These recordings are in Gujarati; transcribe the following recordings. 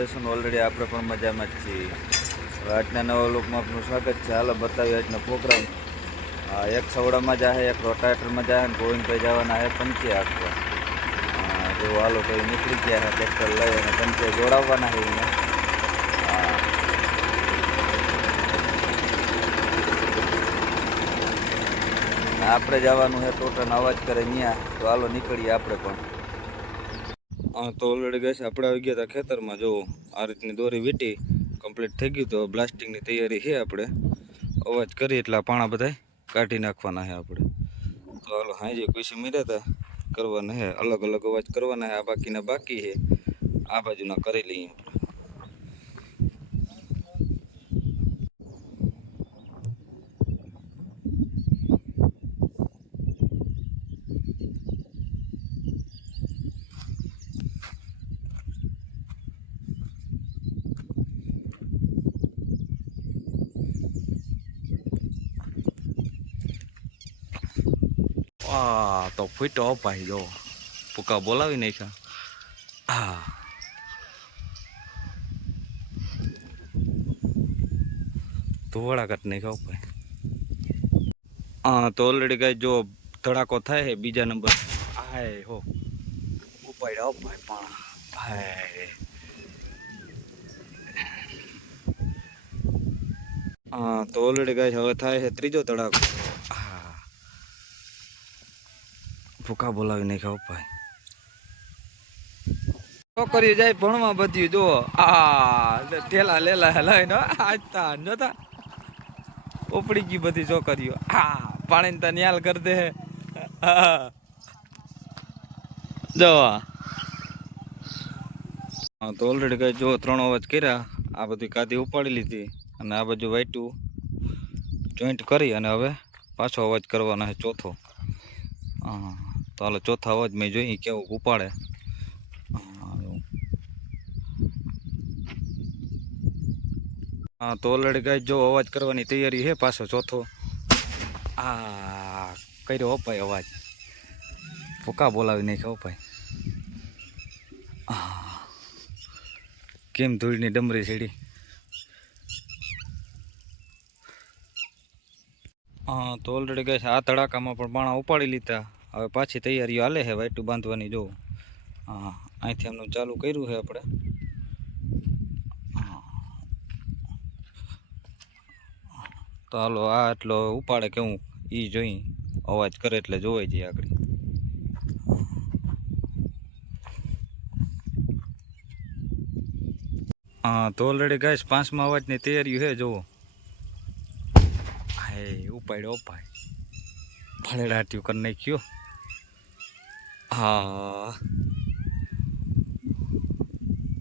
ઓલરેડી આપણે પણ મજામાં જ છીએ. આજના નવા લોકમાં આપનું સ્વાગત છે. હાલો બતાવીએ આજનો પ્રોગ્રામ. એક સવડામાં જાય, એક રોટાવેટરમાં જાય અને ગોવિંદભાઈ જવાના છે પંચે આખવા. જો હાલો તો નીકળી ગયા છે ટ્રેક્ટર લઈ અને પંચે જોડાવવાના છે એને. આપણે જવાનું છે ટોટલ અવાજ કરે ત્યાં, તો હાલો નીકળીએ આપણે પણ. તો ઓલરેડી ગઈ છે આપણે આવી ગયા હતા ખેતરમાં. જો આ રીતની દોરી વીટી કમ્પ્લીટ થઈ ગયું, તો બ્લાસ્ટિંગની તૈયારી છે. આપણે અવાજ કરીએ એટલે પાણા બધા કાઢી નાખવાના છે આપણે. તો હાલો હાજી ખુશી મીર્યા હતા કરવાના છે, અલગ અલગ અવાજ કરવાના છે. આ બાકીના બાકી છે, આ બાજુના કરી લઈએ આપણે. તો ફૂટો અપાઈ જો પૂકા બોલાવી નાખ્યા. ધોવાડા કાઢ નાખ્યા ઉપાય. તો ઓલરેડી ગાય જો ધડાકો થાય છે બીજા નંબર. હાય હો ઉપાડ્યા અપાય પણ ભાઈ. તો ઓલરેડી ગાય હવે થાય છે ત્રીજો ધડાકો. ભૂકા બોલાવી નાખ્યા ઉપાય. છોકરીઓ જાય ભણવા બધી જો ઠેલા લેલા લઈને આજતા નતા ઉપડી ગઈ બધી છોકરીઓ. પાણી તો ન્યાલ કરી દે. જો તો ઓલરેડી કઈ જો 3 અવાજ કર્યા. આ બધી કાધી ઉપાડી લીધી અને આ બાજુ વાઈટું જોઈન્ટ કરી અને હવે પાછો અવાજ કરવાનો છે ચોથો. તો હાલો ચોથા અવાજ મેં જોઈ કેવું ઉપાડે. તો ઓલરેડી ગાય જો અવાજ કરવાની તૈયારી છે પાછો ચોથો. કર્યો અપાય અવાજ. ફૂકા બોલાવી નાખ્યા અપાય. કેમ ધૂળની ડમરી સીડી. તો ઓલરેડી ગાય આ તડાકામાં પણ પાણા ઉપાડી લીધા. હવે પાછી તૈયારીઓ હાલે છે વાઈટું બાંધવાની. જો અહીંથી એમનું ચાલુ કર્યું છે આપણે. તો હાલો આ એટલો ઉપાડે કેવું એ જોઈ, અવાજ કરે એટલે જોવાઈ જઈએ આગળ. તો ઓલરેડી ગાઈસ 5મા અવાજની તૈયારી છે. જુઓ ઉપાડ્યો અપાય. ભળેડાટ્યું કરી નાખ્યો.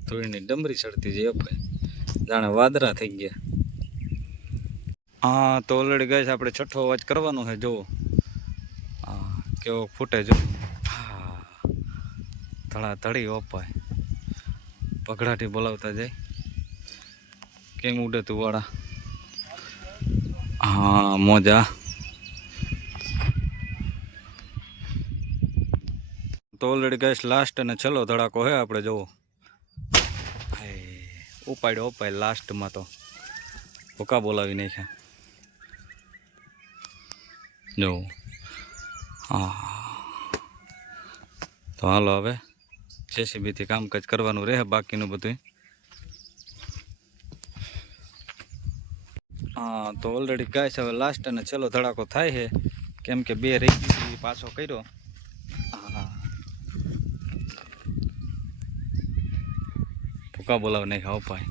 ધૂળની ડમરી ચડતી જઈ અપાય, જાણે વાદરા થઈ ગયા. તો ઓલરેડી ગાઈસ આપણે છઠ્ઠો અવાજ કરવાનો છે. જુઓ કેવો ફૂટે. જો ધડા ધડી અપાય. પગડાટી બોલાવતા જાય. કેમ ઉડે તું વાળા. મોજા. તો ઓલરેડી ગાઈસ લાસ્ટ અને છેલ્લો ધડાકો છે આપણે. જુઓ ઉપાડ્યો અપાય લાસ્ટમાં. તો ભૂકા બોલાવી નાખ્યા. જો તો હાલો હવે જેસીબીથી કામકાજ કરવાનું રહે બાકીનું બધું. તો ઓલરેડી ગાઈસ હવે લાસ્ટ અને છેલ્લો ધડાકો થાય છે, કેમ કે 2 રહી ગઈ પાછો કર્યો. ભૂકા બોલાવી નાખ્યા ઉપાય.